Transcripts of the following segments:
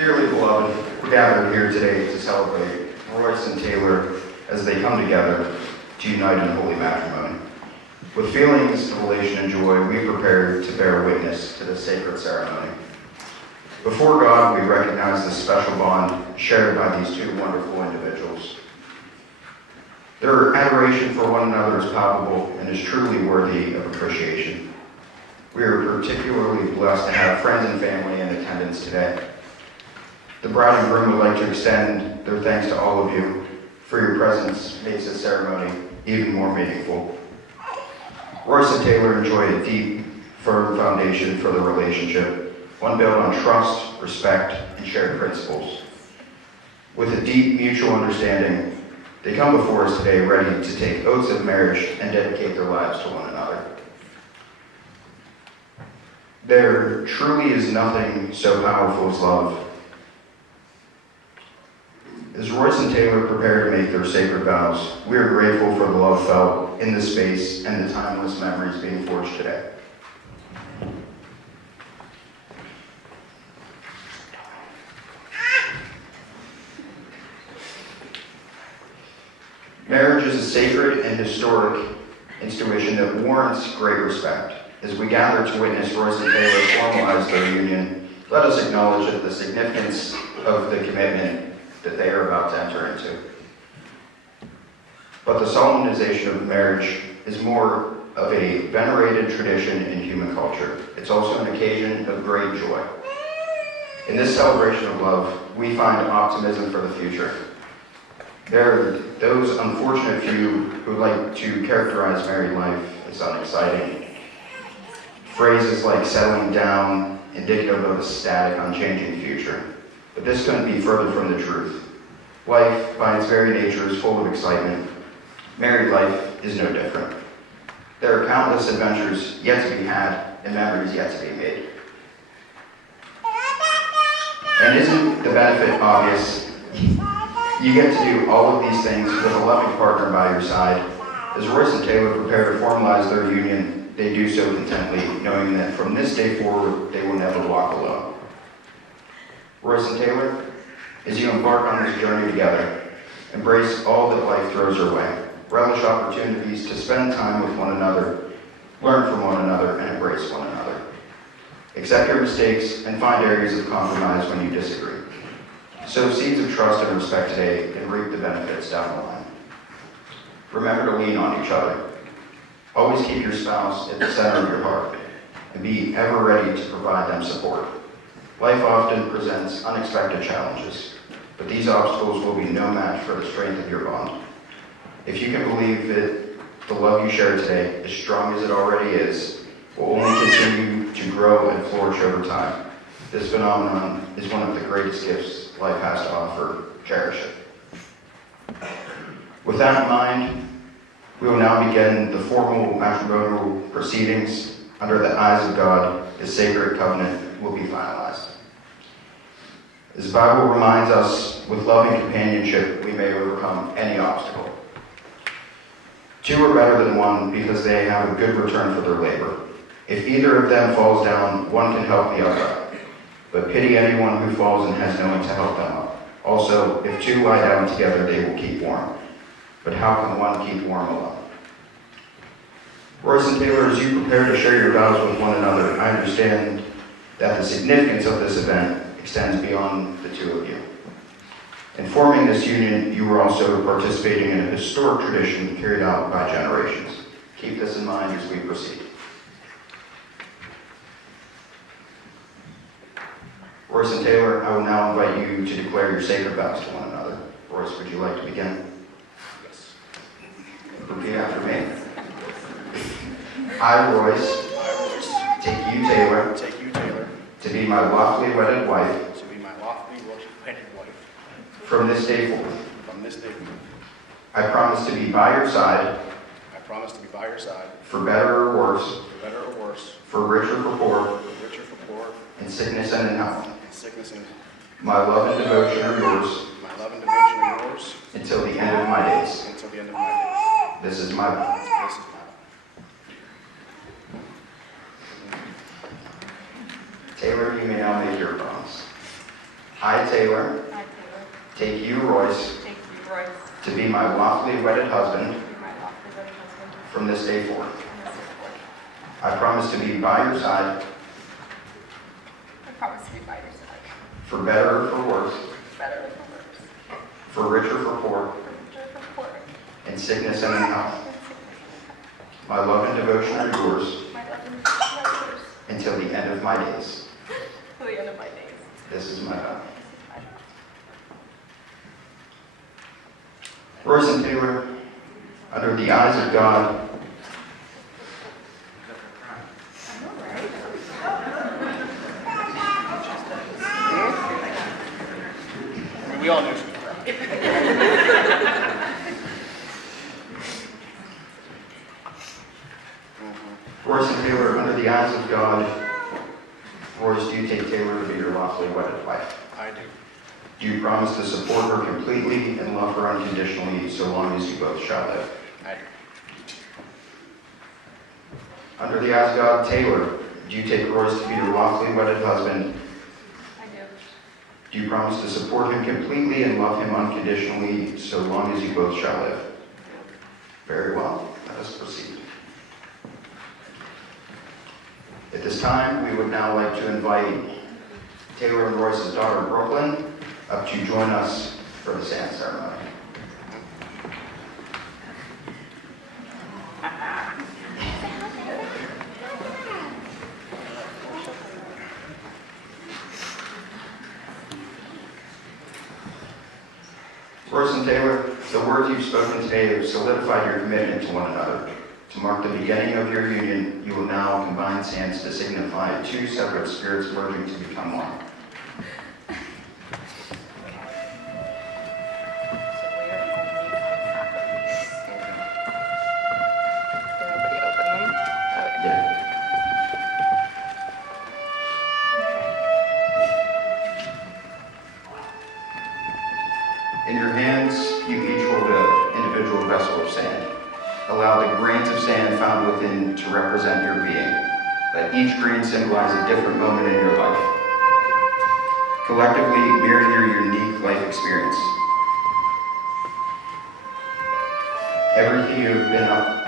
Dearly beloved, we're gathered here today to celebrate Royce and Taylor as they come together to unite in holy matrimony. With feelings of elation and joy, we prepare to bear witness to this sacred ceremony. Before God, we recognize the special bond shared by these two wonderful individuals. Their adoration for one another is palpable and is truly worthy of appreciation. We are particularly blessed to have friends and family in attendance today. The bride and groom would like to extend their thanks to all of you for your presence makes this ceremony even more meaningful. Royce and Taylor enjoy a deep, firm foundation for their relationship, one built on trust, respect, and shared principles. With a deep mutual understanding, they come before us today ready to take oaths of marriage and dedicate their lives to one another. There truly is nothing so powerful as love. As Royce and Taylor prepare to make their sacred vows, we are grateful for the love felt in this space and the timeless memories being forged today. Marriage is a sacred and historic institution that warrants great respect. As we gather to witness Royce and Taylor formalize their union, let us acknowledge the significance of the commitment that they are about to enter into. But the solemnization of marriage is more of a venerated tradition in human culture. It's also an occasion of great joy. In this celebration of love, we find optimism for the future. There are those unfortunate few who like to characterize married life as unexciting. Phrases like settling down, indicative of a static, unchanging future. But this couldn't be further from the truth. Life, by its very nature, is full of excitement. Married life is no different. There are countless adventures yet to be had and memories yet to be made. And isn't the benefit obvious? You get to do all of these things with a loving partner by your side. As Royce and Taylor prepare to formalize their union, they do so contently, knowing that from this day forward, they will never walk alone. Royce and Taylor, as you embark on this journey together, embrace all that life throws your way. Relish opportunities to spend time with one another, learn from one another, and embrace one another. Accept your mistakes and find areas of compromise when you disagree. Sow seeds of trust and respect today and reap the benefits down the line. Remember to lean on each other. Always keep your spouse at the center of your heart and be ever ready to provide them support. Life often presents unexpected challenges, but these obstacles will be no match for the strength of your bond. If you can believe that the love you share today, as strong as it already is, will only continue to grow and flourish over time. This phenomenon is one of the greatest gifts life has to offer. Cherish it. With that in mind, we will now begin the formal matrimonial proceedings. Under the eyes of God, this sacred covenant will be finalized. As the Bible reminds us, with loving companionship, we may overcome any obstacle. Two are better than one because they have a good return for their labor. If either of them falls down, one can help the other up. But pity anyone who falls and has no one to help them up. Also, if two lie down together, they will keep warm. But how can one keep warm alone? Royce and Taylor, as you prepare to share your vows with one another, I understand that the significance of this event extends beyond the two of you. In forming this union, you were also participating in a historic tradition carried out by generations. Keep this in mind as we proceed. Royce and Taylor, I will now invite you to declare your sacred vows to one another. Royce, would you like to begin? Yes. Repeat after me. I, Royce, take you, Taylor, to be my lawfully wedded wife from this day forth. I promise to be by your side for better or worse, for richer or for poor, in sickness and in health. My love and devotion are yours until the end of my days. This is my vow. Taylor, you may now make your promise. I, Taylor, I, Taylor, take you, Royce, take you, Royce, to be my lawfully wedded husband to be my lawfully wedded husband from this day forth. from this day forth. I promise to be by your side, I promise to be by your side, for better or for worse, for better or for worse, for richer or for poor, for richer or for poorer, in sickness and in health. in sickness and in health. My love and devotion are yours My love and devotion are yours until the end of my days. till the end of my days. This is my vow. This is my vow. Royce and Taylor, under the eyes of God, I know, right? I mean, we all knew she was right. Royce and Taylor, under the eyes of God, Royce, do you take Taylor to be your lawfully wedded wife? I do. Do you promise to support her completely and love her unconditionally so long as you both shall live? I do. Under the eyes of God, Taylor, do you take Royce to be your lawfully wedded husband? I do. Do you promise to support him completely and love him unconditionally so long as you both shall live? Very well. Let us proceed. At this time, we would now like to invite Taylor and Royce's daughter, Brooklyn, up to join us for the sand ceremony. Royce and Taylor, the words you've spoken today have solidified your commitment to one another. To mark the beginning of your union, you will now combine sands to signify two separate spirits merging to become one. Yeah. In your hands, you each hold an individual vessel of sand. Allow the grains of sand found within to represent your being. Let each grain symbolize a different moment in your life. Collectively, mirror your unique life experience. Everything you have been up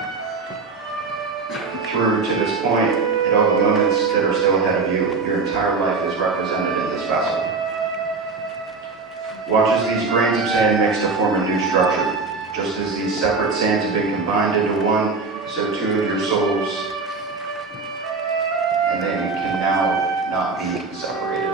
through to this point, and all the moments that are still ahead of you, your entire life is represented in this vessel. Watch as these grains of sand mix to form a new structure. Just as these separate sands have been combined into one, so too have your souls, and they can now not be separated.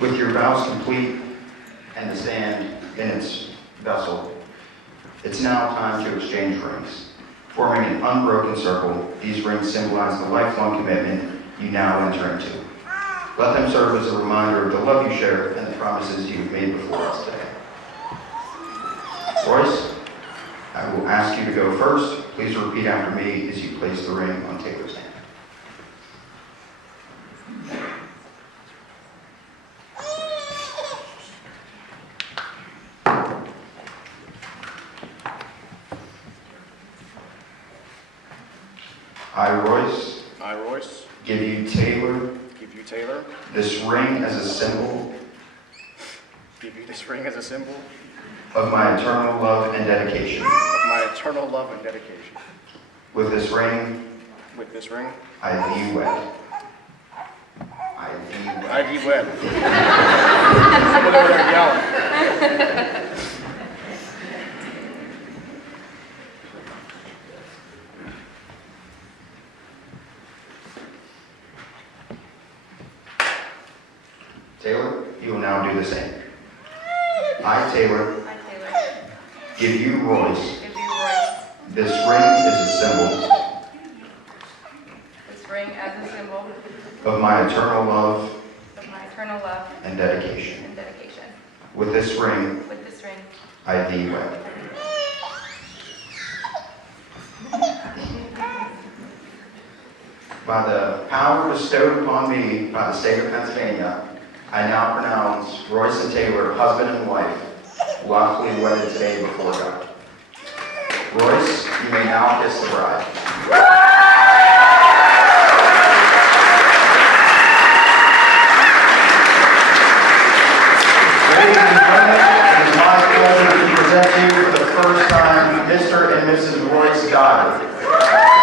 With your vows complete and the sand in its vessel, it's now time to exchange rings. Forming an unbroken circle, these rings symbolize the lifelong commitment you now enter into. Let them serve as a reminder of the love you share and the promises you've made before us today. Royce, I will ask you to go first. Please repeat after me as you place the ring on Taylor's hand. I, Royce, give you Taylor, this ring as a symbol of my eternal love and dedication. With this ring, I thee wed. I thee wed. Somebody over there yelling. Taylor, you will now do the same. I, Taylor, give you, Royce, this ring as a symbol of my eternal love and dedication. and dedication. With this ring, With this ring, I thee wed. By the power bestowed upon me by the state of Pennsylvania, I now pronounce Royce and Taylor husband and wife, lawfully wedded today before God. Royce, you may now kiss the bride. Ladies and gentlemen, it is my pleasure to present to you for the first time Mr. and Mrs. Royce Deyber.